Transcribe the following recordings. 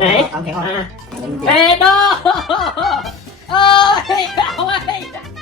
ไหนเอาแข็งออกอะเอ็โดโอ้ยเอาไว้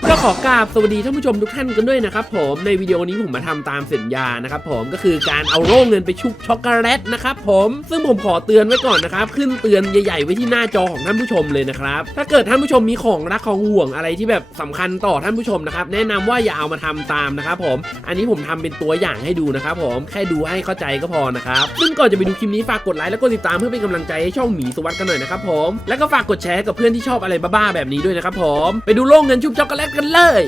ก็ขอกราบสวัสดีท่านผู้ชมทุกท่านกันด้วยนะครับผมในวิดีโอนี้ผมมาทำตามสัญญานะครับผมก็คือการเอาโล่เงินไปชุบช็อกโกแลตนะครับผมซึ่งผมขอเตือนไว้ก่อนนะครับ ขึ้นเตือนใหญ่ๆไว้ที่หน้าจอของท่านผู้ชมเลยนะครับถ้าเกิดท่านผู้ชมมีของรักของห่วงอะไรที่แบบสำคัญต่อท่านผู้ชมนะครับแนะนำว่าอย่าเอามาทำตามนะครับผมอันนี้ผมทำเป็นตัวอย่างให้ดูนะครับผมแค่ดูให้เข้าใจก็พอนะครับซึ่งก่อนจะไปดูคลิปนี้ฝากกดไลค์และกดติดตามเพื่อเป็นกำลังใจให้ช่องหมีสวัสดิ์กันหน่อยนะครับผมแล้วก็ฝากกดแชร์กับเพื่อนที่ชอบอะไรบ้าๆแบบนี้ด้วยนะครับผมไปดูโล่เงินชุบช็อกโกแลตกันเลย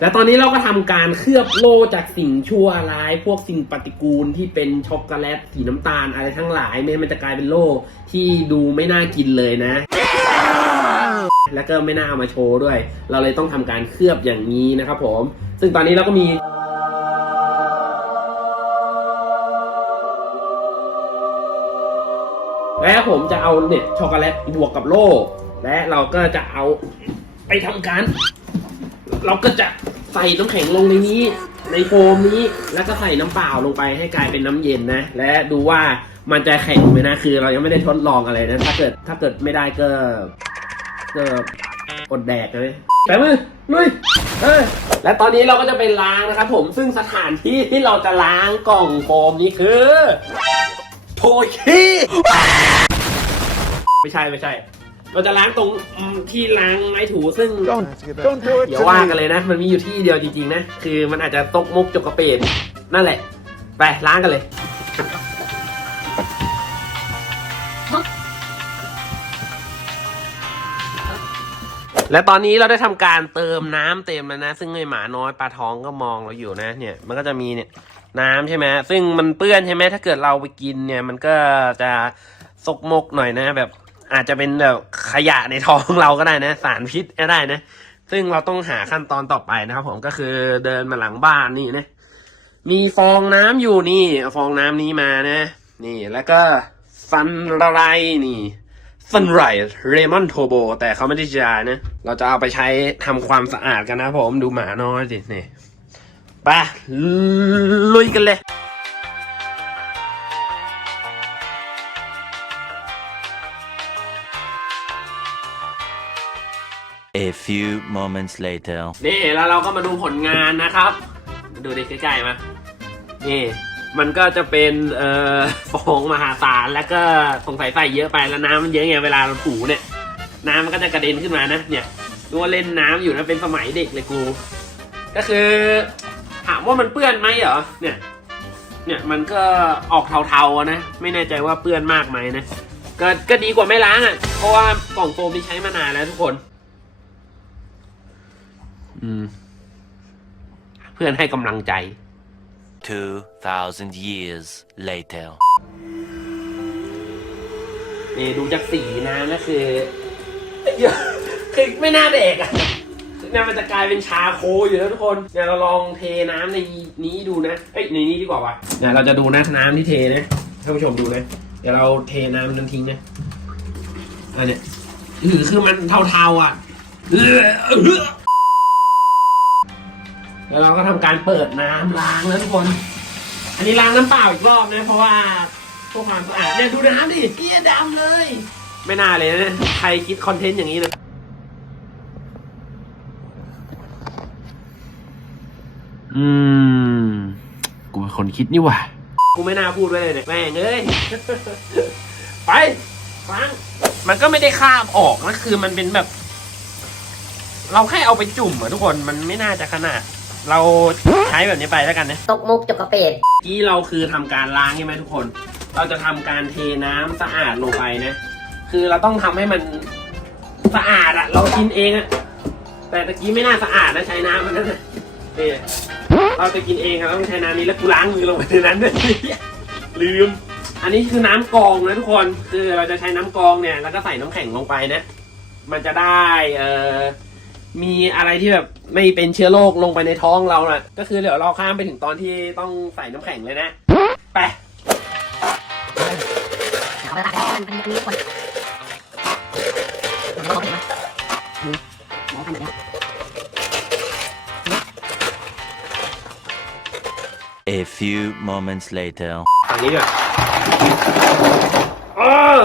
และตอนนี้เราก็ทำการเคลือบโล่จากสิ่งชั่วร้าย พวกสิ่งปฏิกูลที่เป็นช็อกโกแลตสีน้ำตาลอะไรทั้งหลายไม่งั้นมันจะกลายเป็นโล่ที่ดูไม่น่ากินเลยนะ แล้วก็ไม่น่าเอามาโชว์ด้วย เราเลยต้องทำการเคลือบอย่างนี้นะครับผม ซึ่งตอนนี้เราก็มี และผมจะเอาเนี่ยช็อกโกแลตบวกกับโล่ และเราก็จะเอาไปทำการ เราก็จะใส่น้ำแข็งลงในนี้ ในโฟมนี้แล้วก็ใส่น้ำเปล่าลงไปให้กลายเป็นน้ำเย็นนะ และดูว่ามันจะแข็งไหมนะคือ เรายังไม่ได้ทดลองอะไรนะ ถ้าเกิดถ้าเกิดไม่ได้ก็ก็อดแดกเลยแปมือลุยเออและตอนนี้เราก็จะไปล้างนะครับผมซึ่งสถานที่ที่เราจะล้างกล่องโฟมนี้คือ โถขี้ไม่ใช่ไม่ใช่ เราจะล้างตรงอืมที่ล้างไม้ถูซึ่ง Don't, don't do it เดี๋ย to วว่า me. กันเลยนะ มันมีอยู่ที่เดียวจริงๆนะ คือมันอาจจะตกมุกจกกระเปดนั่นแหละ ไปล้างกันเลย และตอนนี้เราได้ทำการเติมน้ำเต็มแล้วนะ ซึ่งไอหมาน้อยปลาท้องก็มองเราอยู่นะ เนี่ย มันก็จะมีเนี่ย น้ำใช่ไหมซึ่งมันเปื้อนใช่ไหมถ้าเกิดเราไปกินเนี่ย มันก็จะซกมกหน่อยนะ แบบอาจจะเป็นแบบขยะในท้องเราก็ได้นะ สารพิษก็ได้นะ ซึ่งเราต้องหาขั้นตอนต่อไปนะครับผมก็คือเดินมาหลังบ้านนี่นะ มีฟองน้ำอยู่นี่เอาฟองน้ำนี้มานะ นี่แล้วก็ซันไรนี่ซันไรเรมอนโทโบแต่เขาไม่ได้ใช้นะ เราจะเอาไปใช้ทำความสะอาดกันนะผมดูหมาน้อยสินี่ ไปลุยกันเลย A few moments later. นี่แล้วเราก็มาดูผลงานนะครับ ดูดิใกล้ๆมานี่มันก็จะเป็นเอ่อฟองมหาศาลแล้วก็สงสัยใส่เยอะไปแล้วน้ำมันเยอะไงเวลาเราถูเนี่ย น้ำมันก็จะกระเด็นขึ้นมานะเนี่ยดูว่าเล่นน้ำอยู่นะเป็นสมัยเด็กเลยกู ก็คือ ถามว่ามันเปื้อนไหมเหรอเนี่ยเนี่ยมันก็ออกเทาๆอะนะ ไม่แน่ใจว่าเปื้อนมากไหมนะก็ก็ดีกว่าไม่ล้างอะ เพราะว่ากล่องโฟมนี่ใช้มานานแล้วทุกคน อืม เพื่อนให้กำลังใจ 2,000 years later. นี่ดูจากสีน้ำนะคือเยอะคือไม่น่าเด็กอะ เนี่ยมันจะกลายเป็นชาโคอยู่แล้วทุกคนเนี่ยเราลองเทน้ำในนี้ดูนะเอ้ยในนี้ดีกว่าวะเนี่ยเราจะดูนะน้ำที่เทนะท่านผู้ชมดูนะเดี๋ยวเราเทน้ำนั้นทิ้งนะอันเนี้ยอือคือมันเทาๆอะเออเออแล้วเราก็ทำการเปิดน้ำล้างแล้วทุกคน อันนี้ล้างน้ำเปล่าอีกรอบนะเพราะว่าพื่อความสะอาดเนี่ยดูน้ำดิเกลี้ยดำเลย ไม่น่าเลยนะใครคิดคอนเทนต์อย่างนี้เล อืม กูเป็นคนคิดนี่หว่ากูไม่น่าพูดไว้เลยเนี่ยแม่งเอ้ย ไปฟังมันก็ไม่ได้คาบออกนะคือมันเป็นแบบ เราแค่เอาไปจุ่มอะทุกคนมันไม่น่าจะขนาด เราใช้แบบนี้ไปแล้วกันนะตกมุกจกกระเปดที่เราคือทำการล้างใช่ไหมทุกคน เราจะทำการเทน้ำสะอาดลงไปนะ คือเราต้องทำให้มันสะอาดอะเรากินเองอะแต่ตะกี้ไม่น่าสะอาดนะใช้น้ำมันนั่นนะ นี่เราจะกินเองอะเราต้องใช้น้ำนี้แล้วกูล้างมือลงไปในนั้นด้วยลืม อันนี้คือน้ำกองนะทุกคนคือเราจะใช้น้ำกองเนี่ยแล้วก็ใส่น้ำแข็งลงไปนะ มันจะได้เอ่อมีอะไรที่แบบไม่เป็นเชื้อโรคลงไปในท้องเราน่ะ ก็คือเดี๋ยวเราข้ามไปถึงตอนที่ต้องใส่น้ำแข็งเลยนะไปเอาตักมันมันมีคนมันก็เนไหมอืมหมอทำแบบ A few moments later. ฝั่งนี้ด้วยเออ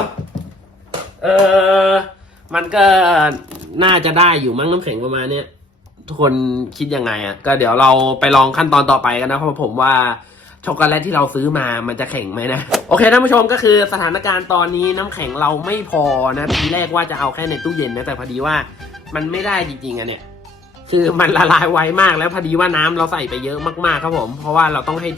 เออ มันก็น่าจะได้อยู่มั้งน้ำแข็งประมาณเนี้ยทุกคนคิดยังไงอะ ก็เดี๋ยวเราไปลองขั้นตอนต่อไปกันนะเพราะผมว่าช็อกโกแลตที่เราซื้อมา มันจะแข็งไหมนะ โอเคท่านผู้ชมก็คือสถานการณ์ตอนนี้น้ำแข็งเราไม่พอนะ ทีแรกว่าจะเอาแค่ในตู้เย็นนะ แต่พอดีว่ามันไม่ได้จริงๆอะเนี่ย คือมันละลายไวมากแล้วพอดีว่าน้ำเราใส่ไปเยอะมากๆครับผม เพราะว่าเราต้องให้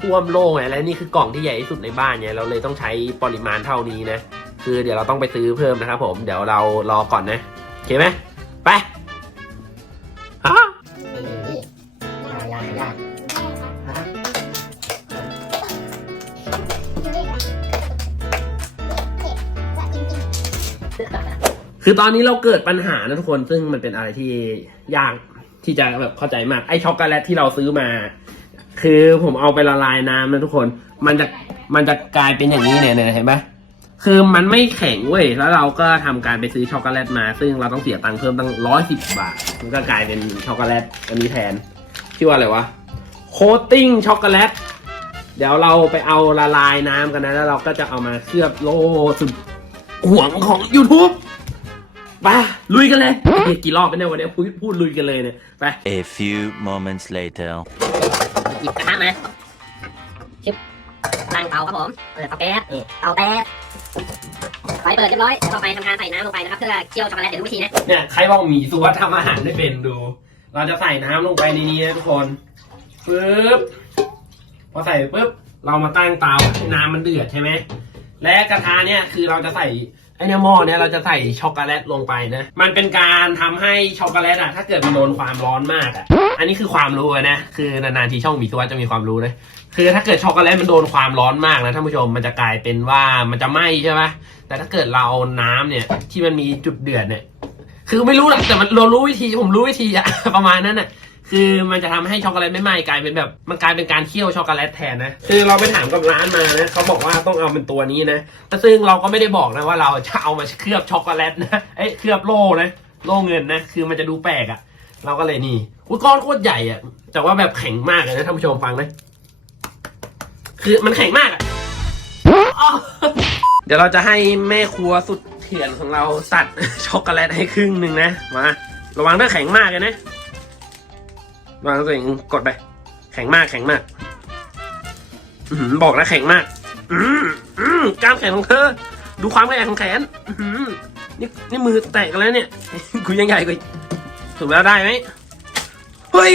ท่วมโล่งไงและนี่คือกล่องที่ใหญ่ที่สุดในบ้านเนี่ยเราเลยต้องใช้ปริมาณเท่านี้นะ คือเดี๋ยวเราต้องไปซื้อเพิ่มนะครับผมเดี๋ยวเรารอก่อนนะโอเคไหม คือตอนนี้เราเกิดปัญหานะทุกคน ซึ่งมันเป็นอะไรที่ยากที่จะแบบเข้าใจมาก ไอช็อกโกแลตที่เราซื้อมา คือผมเอาไปละลายน้ำนะทุกคน มันจะมันจะกลายเป็นอย่างนี้เนี่ยเนี่ยเห็นไหมคือมันไม่แข็งเว้ย แล้วเราก็ทำการไปซื้อช็อกโกแลตมา ซึ่งเราต้องเสียตังค์เพิ่มตั้งร้อยสิบบาท มันก็กลายเป็นช็อกโกแลตอันนี้แทน ชื่อว่าอะไรวะ โคตติ้งช็อกโกแลต เดี๋ยวเราไปเอาละลายน้ำกันนะ แล้วเราก็จะเอามาเคลือบโลสุดห่วงของ YouTube ไปลุยกันเลยเฮ้ยกี่รอบไปเนี่ยวันนี้พูดพูดลุยกันเลยเนี่ยไป A few moments later. หยิบกระทะมาชิบตั้งเตาครับผมเปิดเตาแก๊สเตาแก๊สไฟเปิดเรียบร้อยเดี๋ยวต่อไปทำการใส่น้ำลงไปนะครับเพื่อเคี่ยวช็อกโกแลตเดี๋ยวดูวิธีนะ เนี่ยใครบอกหมีสุวัสดิ์ทำอาหารไม่เป็นดู เราจะใส่น้ำลงไปในนี้นะทุกคนปึ๊บพอใส่ปึ๊บเรามาตั้งเตาให้น้ำมันเดือดใช่ไหมและกระทะเนี่ยคือเราจะใส่ ไอเนี่ยหม้อเนี่ยเราจะใส่ช็อกโกแลตลงไปนะ มันเป็นการทำให้ช็อกโกแลตอะถ้าเกิดมันโดนความร้อนมากอะอันนี้คือความรู้นะ คือนานๆทีช่องมีสุวัสดิ์จะมีความรู้เลย คือถ้าเกิดช็อกโกแลตมันโดนความร้อนมากนะท่านผู้ชมมันจะกลายเป็นว่ามันจะไหม้ใช่ไหมแต่ถ้าเกิดเราเอาน้ำเนี่ยที่มันมีจุดเดือดเนี่ย คือไม่รู้หรอกแต่มันเรารู้วิธีผมรู้วิธีอะประมาณนั้นน่ะ คือมันจะทำให้ช็อกโกแลตไม่ไหม้กลายเป็นแบบมันกลายเป็นการเคี่ยวช็อกโกแลตแทนนะคือเราไปถามกับร้านมานะเขาบอกว่าต้องเอาเป็นตัวนี้นะแต่ซึ่งเราก็ไม่ได้บอกนะว่าเราจะเอามาเคลือบช็อกโกแลตนะเอ้ยเคลือบโล่นะโล่เงินนะคือมันจะดูแปลกอะเราก็เลยนี่อุ้ยก้อนโคตรใหญ่อะแต่ว่าแบบแข็งมากเลยนะท่านผู้ชมฟังนะคือมันแข็งมากอะอ้าวเดี๋ยวเราจะให้แม่ครัวสุดเถื่อนของเราตัดช็อกโกแลตให้ครึ่งหนึ่งนะมาระวังด้วยแข็งมากเลยนะ วังตัวเองกดไป แข็งมากแข็งมากอบอกแล้วแข็งมากกล้ามแขนของเธอ ดูความแข็งของแขนนี่นี่มือแตกกันแล้วเนี่ยกูยังใหญ่กว่าถูกแล้วได้ไหมเฮ้ย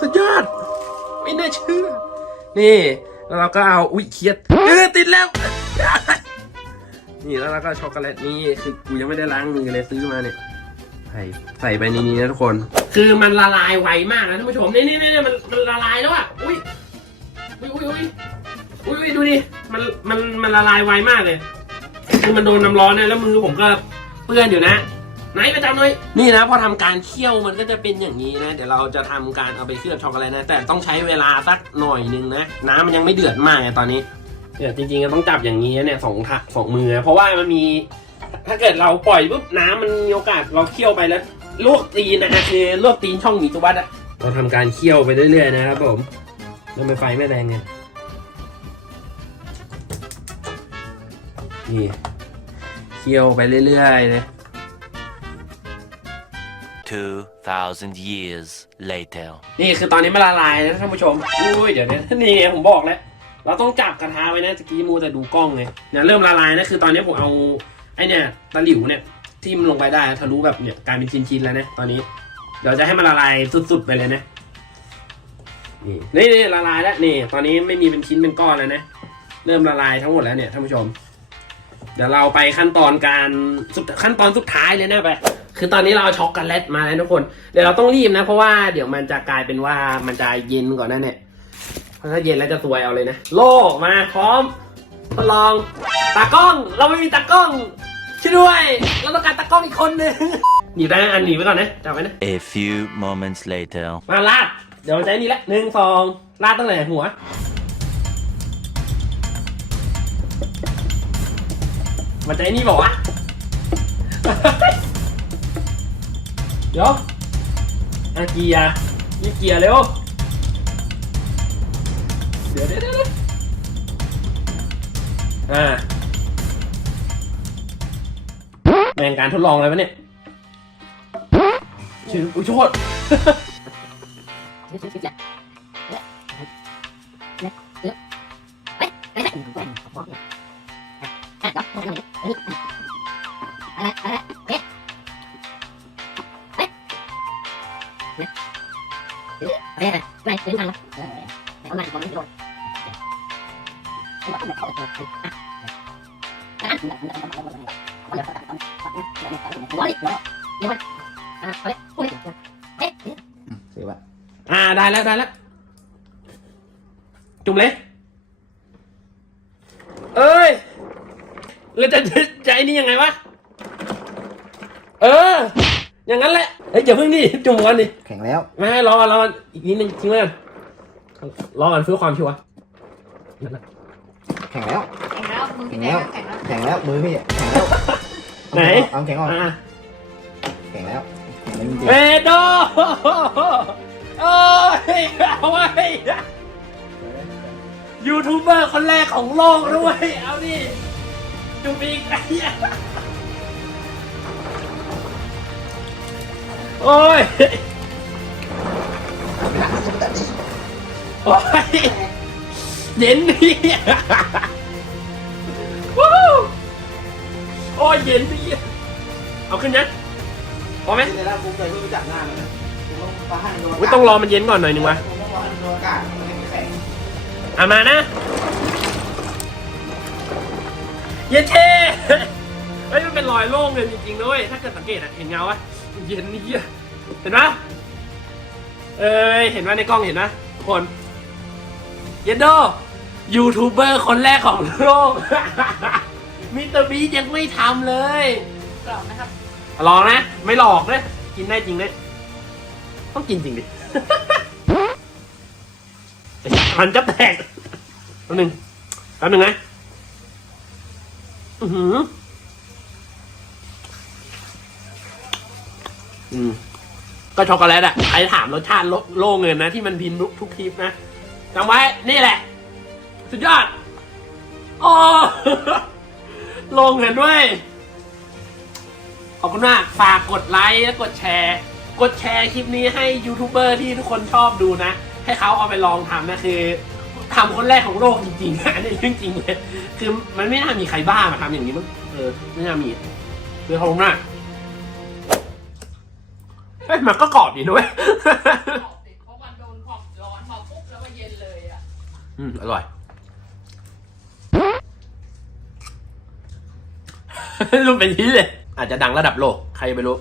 สุดยอด ไม่น่าเชื่อ นี่ แล้วเราก็เอา อุ้ยเครียดเออติดแล้ว นี่แล้วเราก็ช็อกโกแลตนี่คือกูยังไม่ได้ล้างมือเลยซื้อมาเนี่ยใส่ใส่ไปในนี้นะทุกคน คือมันละลายไวมากนะท่านผู้ชมนี่นี่นี่มันมันละลายแล้วอะอุ้ยอุ้ยอุ้ยอุ้ยอุ้ยอุ้ยดูดิมันมันมันละลายไวมากเลยคือมันโดนน้ำร้อนนะแล้วมือผมก็เปื้อนอยู่นะไหนประจำเลยนี่นะพอทำการเคี่ยวมันก็จะเป็นอย่างนี้นะเดี๋ยวเราจะทำการเอาไปเคลือบช็อกโกแลตนะ แต่ต้องใช้เวลาสักหน่อยนึงนะ น้ำมันยังไม่เดือดมากอะตอนนี้ เดี๋ยวจริงๆก็ต้องจับอย่างนี้นะเนี่ยสองทะสองมือนะเพราะว่ามันมี ถ้าเกิดเราปล่อยปุ๊บน้ำมันมีโอกาสเราเคี่ยวไปแล้วลวกตีนนะคือลวกตีนช่องหมีตุวัดอะเราทำการเคี่ยวไปเรื่อยๆนะครับผมแล้วไม่ไฟไม่แรงไงนี่เคี่ยวไปเรื่อยๆนะ2,000 years later. นี่คือตอนนี้มันละลายแล้วท่านผู้ชมอุ้ยเดี๋ยวนี้นี่ไงผมบอกแล้ว เราต้องจับกระทะไว้นะตะกี้มูแต่ดูกล้องไงเนี่ยเริ่มละลายนะคือตอนนี้ผมเอาไอเนี่ยตะหลิวเนี่ยทิ่มลงไปได้ทะลุแบบเนี่ยกลายเป็นชิ้นๆแล้วนะตอนนี้ เดี๋ยวจะให้มันละลายสุดๆไปเลยนะนี่นี่ละลายแล้วนี่ ตอนนี้ไม่มีเป็นชิ้นเป็นก้อนแล้วนะเริ่มละลายทั้งหมดแล้วเนี่ยท่านผู้ชม เดี๋ยวเราไปขั้นตอนการสุดขั้นตอนสุดท้ายเลยนะไปคือตอนนี้เราช็อกโกแลตมาแล้วทุกคน เดี๋ยวเราต้องรีบนะ เพราะว่าเดี๋ยวมันจะกลายเป็นว่ามันจะเย็นก่อนนะเนี่ยเพราะ ถ้าเย็นแล้วจะสวยเอาเลยนะ โลมาพร้อมทดลองตากล้อง เราไม่มีตากล้องช่วยด้วย เราต้องการตากล้องอีกคนนึงหนีได้อันหนีไว้ก่อนนะจับไว้นะ A few moments later. มาลาด เดี๋ยวเราจะให้นี่แหละหนึ่งสองลาดตั้งแต่หัวมันจะไอ้นี่บอกว่าวะเดี๋ยวอาเกียร์นี่เกียร์เร็ว เดี๋ยวเดี๋ยวเดี๋ยวอ่าแม่งการทดลองอะไรวะเนี่ยชื่ออุ้ยโทษ เฮ้ยเฮ้ยถือว่าอ่าได้แล้วได้แล้ว จุ่มเลย เอ้ยแล้วจะจะจะไอ้นี่ยังไงวะ เออ อย่างนั้นแหละ เฮ้ยอย่าเพิ่งดิจุ่มก่อนดิแข็งแล้ว ไม่ให้รอก่อนรอก่อนอีกนิดนึงทิ้งไว้ก่อนรอก่อนเพื่อความชัวร์นั่นแหละแข็งแล้ว แข็งแล้วมือแข็พี่งแล้วแข็งแล้วแข็งแล้วมือพี่แข็งแล้วไหน เอาแข็งออกอ่าแข็งแล้ว แข็งแล้วจริงเอโดโอ้ยเอาไว้ยูทูบเบอร์คนแรกของโลกด้วย เอาดิจุ่มอีกไอ้เหี้ยโอ้ย โอ้ยเย็นดิวู้โอ้ยเย็นดิเอาขึ้นนะ พอไหมๆในร้านผมเคยเพิ่งรู้จักหน้ามันนะผมต้องฟ้าให้โดนอุ๊ยต้องรอมันเย็นก่อนหน่อยหนึงวะผมต้องรอให้โดนอากาศมันแข็งเอามานะ เย็นเท่เฮ้ยมันเป็นรอยโล่งเลยจริงๆด้วยถ้าเกิดสังเกตอะเห็นเงาปะเย็นนี่เหี้ยเห็นปะเอ้ยเห็นว่าในกล้องเห็นปะทุกคน เย็นโดยูทูบเบอร์คนแรกของโลก มิสเตอร์บียังไม่ทำเลย กรอบนะครับ ลองนะ ไม่หลอกนะกินได้จริงนะต้องกินจริงดิ มันจะแตกแป๊บหนึงแป๊บหนึงนะอือหืออืมก็ช็อกโกแลตอะใครถามรสชาติโลโล่เงินนะ ที่มันพิมพ์ทุกทุกคลิปนะจำไว้ นี่แหละ สุดยอด โอ้โล่เงินด้วย ขอบคุณมาก ฝากกดไลค์และกดแชร์ กดแชร์คลิปนี้ให้ยูทูบเบอร์ที่ทุกคนชอบดูนะ ให้เขาเอาไปลองทำนะคือทำคนแรกของโลกจริงๆอันนี้เรื่องจริงเลย คือมันไม่น่ามีใครบ้ามาทำอย่างนี้มั้ง เออ ไม่น่ามีคือขอบคุณมากเฮ้ยมันก็กรอบดีด้วยขอบติดเพราะมันโดนขอบร้อนพอปุ๊บแล้วมันเย็นเลยอะ อืม อร่อย รูปเป็นที่เลย อาจจะดังระดับโลก ใครจะไปรู้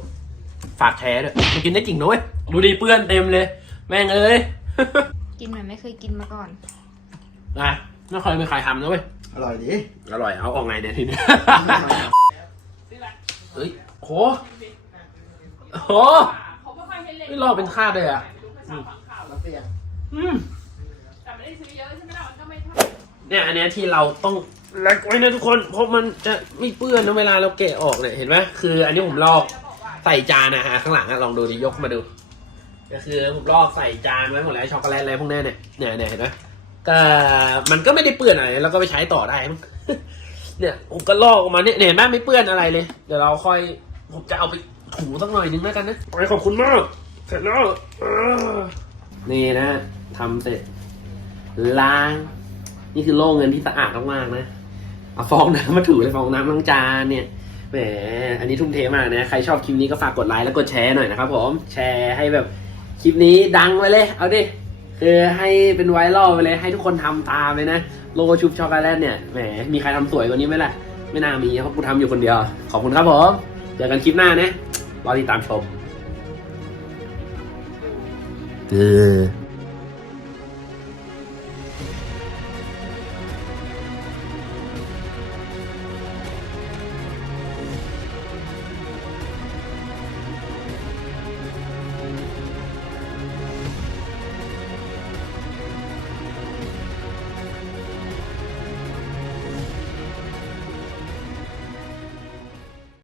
ฝากแชร์ด้วยมันกินได้จริงด้วยดูดิเปื้อนเต็มเลย แม่งเอ้ย กินเหมือนไม่เคยกินมาก่อน นะไม่เคยมีใครทำนะเว้ย อร่อยดี อร่อย เอาออกไงเดี๋ยวทีนี้ เฮ้ยโหโหเขาไม่ค่อยให้เล่นนี่รอเป็นคาดเลยอะไม่รู้ภาษาฝั่งข่าวรัสเซียอืม แต่ไม่ได้ซื้อเยอะใช่ไหมล่ะมันก็ไม่เท่าเนี่ยอันเนี้ยที่เราต้อง รักไว้นะทุกคน เพราะมันจะไม่เปื้อนนะเวลาเราแกะออกเนี่ยเห็นไหมคือ อันนี้ผมลอกใส่จานนะฮะข้างหลังอะลองดูดิยกมาดู ก็คือผมลอกใส่จานไว้หมดแล้วช็อกโกแลตอะไรพวกเนี้ยเนี่ยเนี่ยเนี่ยเห็นไหมก็มันก็ไม่ได้เปื้อนอะไรแล้วก็ไปใช้ต่อได้มั้งเนี่ยผมก็ลอกออกมาเนี่ยเนี่ยเห็นไหมไม่เปื้อนอะไรเลย เดี๋ยวเราค่อยผมจะเอาไปถูสักหน่อยนึงแล้วกันนะโอ้ยขอบคุณมากเสร็จแล้วเออนี่นะทำเสร็จล้าง นี่คือโล่เงินที่สะอาดมากๆนะ เอาฟองน้ำมาถูเลยฟองน้ำล้างจานเนี่ยแหมอันนี้ทุ่มเทมากนะใครชอบคลิปนี้ก็ฝากกดไลค์และกดแชร์หน่อยนะครับผมแชร์ให้แบบคลิปนี้ดังไปเลย เอาดิคือให้เป็นไวรัลไปเลย ให้ทุกคนทำตามเลยนะโลโก้ชุบช็อกโกแลตเนี่ยแหมมีใครทำสวยกว่านี้ไหมล่ะไม่น่ามีเพราะกูทำอยู่คนเดียว ขอบคุณครับผมเจอกันคลิปหน้านะรอติดตามชมเออ